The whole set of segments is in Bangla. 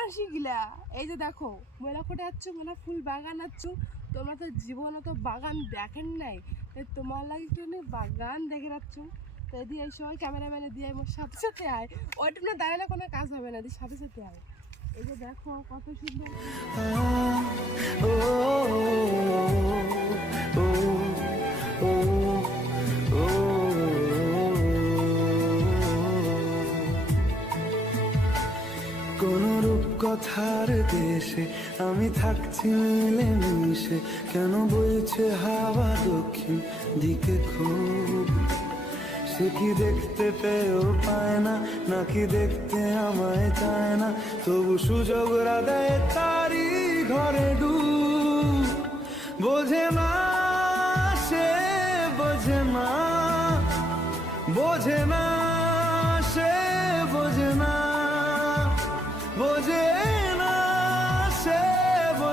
আবার শিখিলা এই যে দেখো, মেলা কোটে যাচ্ছ, মেলা ফুল বাগান আচ্ছ তোমরা তো জীবনে তো বাগান দেখেন নাই। তাই তোমার লাগে একটু বাগান দেখে রাখছ তাই দিয়ে এই সময় ক্যামেরাম্যানে দিয়ে আমার সাথে সাথে আয়। ওইটা না দাঁড়ালে কোনো কাজ হবে না দিয়ে সাথে সাথে আয়। এই যে দেখো কত সুন্দর। কোন রূপ কথার দেশে আমি থাকছি মিলে মিশে কেন বইছে হাওয়া দক্ষিণ দিকে খুব? সে কি দেখতে পেয়েও পায় না, নাকি দেখতে আমায় চায় না? তবু সুযোগ দেয় তারি ঘরে ডু বোঝে না সে, বোঝে না বোঝে না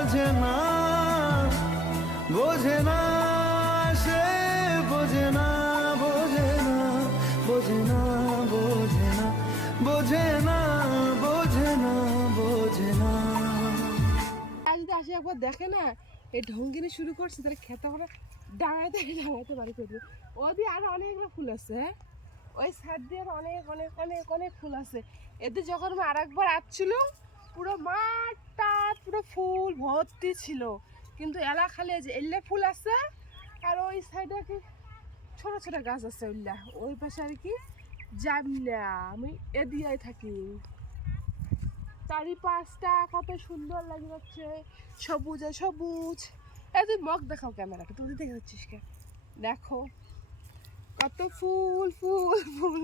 বোঝে না বোঝে না, সে বোঝে না বোঝে না বোঝে না বোঝে না বোঝে না বোঝে না বোঝে না। যদি আসে একবার দেখে না, এই ঢঙ্গিনি শুরু করছে, তাহলে খেতে করে ডাঙাইতে ডাঙাইতে বাড়ি করবে ওদি আর অনেকগুলো ফুল আছে হ্যাঁ? ওই সাইড দিয়ে অনেক অনেক অনেক অনেক ফুল আছে। এতে যখন আর একবার আসছিল, পুরো মাঠটা ফুল ভর্তি ছিল। কিন্তু এলা খালি যে এলে ফুল আছে, আর ওই সাইডে কি ছোট ছোট গাছ আছে ওইলা। ওই পাশে আর কি না আমি এদিয়াই থাকি। চারিপাশটা কত সুন্দর লাগে যাচ্ছে সবুজ আর সবুজ। এই তুই মগ দেখাও ক্যামেরাটা, তুই দেখে যাচ্ছিস কে দেখো, কত ফুল ফুল ফুল।